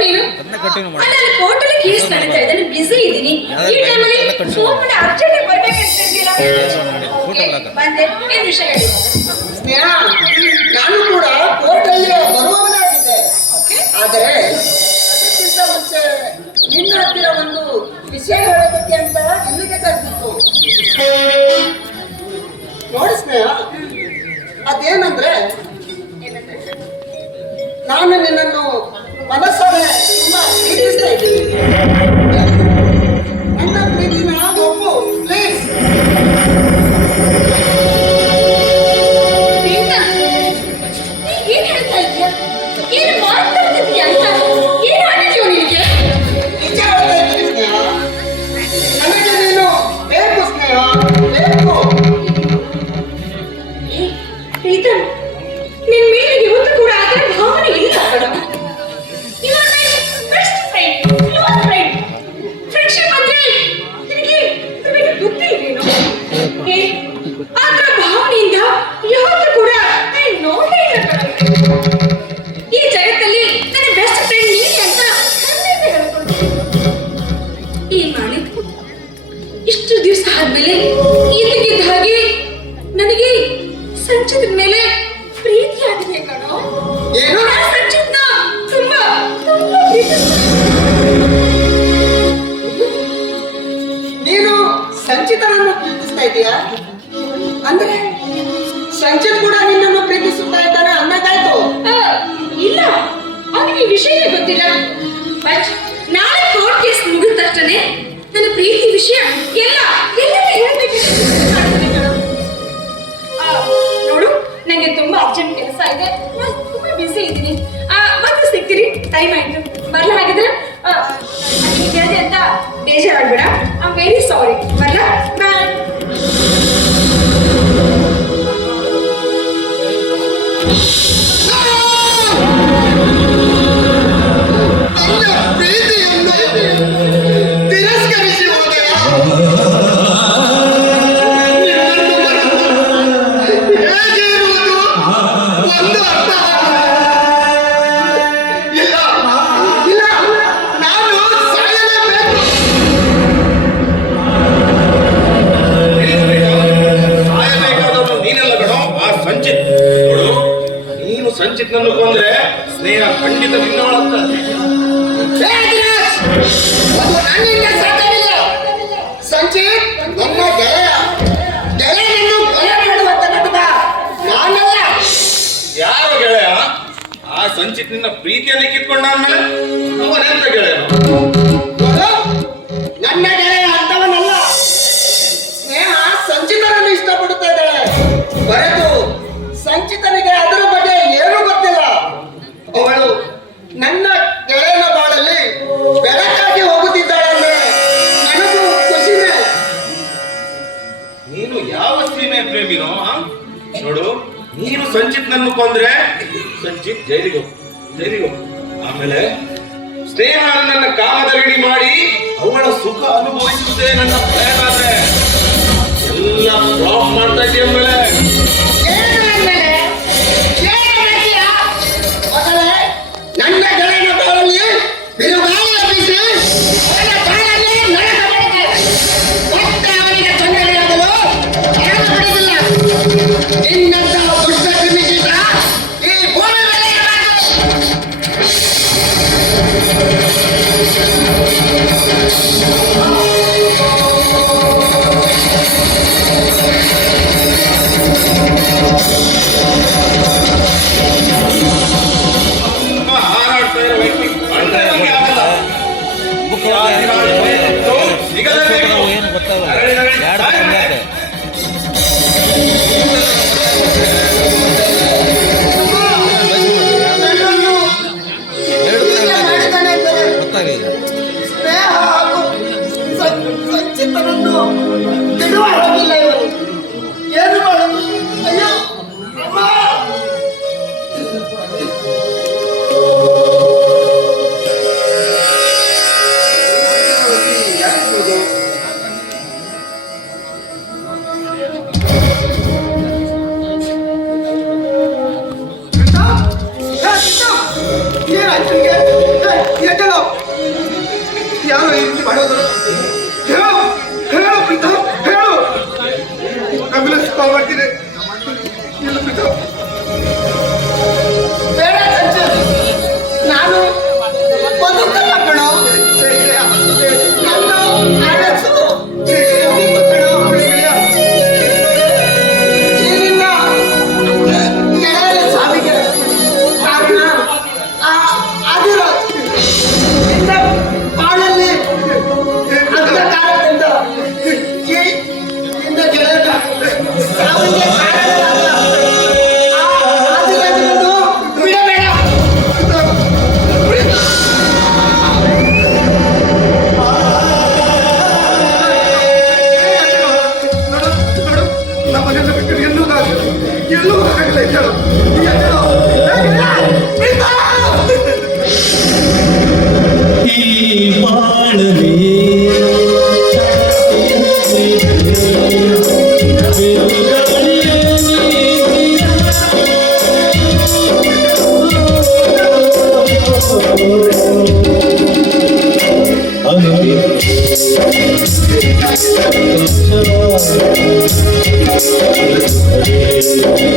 ನೀನು? ನಾನು ಇದ್ದೀನಿ. ಈ ಟೈಮಲ್ಲಿ ಅರ್ಜೆಂಟ್ ಏನು ವಿಷಯ ನಾನು ಕೂಡ ಕೋರ್ಟಲ್ಲಿ ಬರುವವನಾಗಿದ್ದೆ. ಆದರೆ ಅದಕ್ಕಿಂತ ಮುಂಚೆ ನಿನ್ನ ಹತ್ತಿರ ಒಂದು ವಿಷಯ ಹೇಳೋದಕ್ಕೆ ಅಂತ ನನಗೆ ತುಂಬಾ ಅರ್ಜೆಂಟ್ ಕೆಲಸ ಇದೆ. ತುಂಬಾ ಬಿಸಿ ಇದ್ದೀನಿ. ಮತ್ತೆ ಸಿಗ್ತೀರಿ ಟೈಮ್ ಆಯ್ತು. ಬರಲ ಹಾಗಿದ್ರೆ? ಕೇಳಿದೆ ಅಂತ ಬೇಜಾರಾಗ್ಬೇಡ. I am very sorry ಬರಲ? ವಿನಯ ಖಂಡಿತ ನಿನ್ನೋಳಾಗ್ತದೆ ಸಂಜೆ ನಮ್ಮ ಗೆಳೆಯ. ಗೆಳೆಯನ್ನು ಕೊಲೆ ಮಾಡುವಂತ ನಟನ ನಾನಲ್ಲ ಯಾರು ಗೆಳೆಯ? ಆ ಸಂಚಿತ್ ನಿನ್ನ ಪ್ರೀತಿಯನ್ನು ಕಿತ್ಕೊಂಡ ಆದ್ಮೇಲೆ ಅಂತ ಗೆಳೆಯ? ಜೈಲಿಗೋ ಜೈಲಿಗೋ. ಆಮೇಲೆ ಸ್ನೇಹ ನನ್ನ ಕಾಮದಗಿಡಿ ಮಾಡಿ ಅವಳ ಸುಖ ಅನುಭವಿಸುತ್ತೆ ನನ್ನ ಪ್ರಯಾಣ ಎಲ್ಲ ಫ್ಲಾಪ್ ಮಾಡ್ತಾ ಇದೆಯ ಮೇಲೆ ಹೇಳು ಹೇಳು ಪ್ರೀತ ಹೇಳು. ನಂಬಿಸ್ತಾ ಬರ್ತೀನಿ ಹೇಳು ಪ್ರೀತ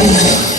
ನನ್ನ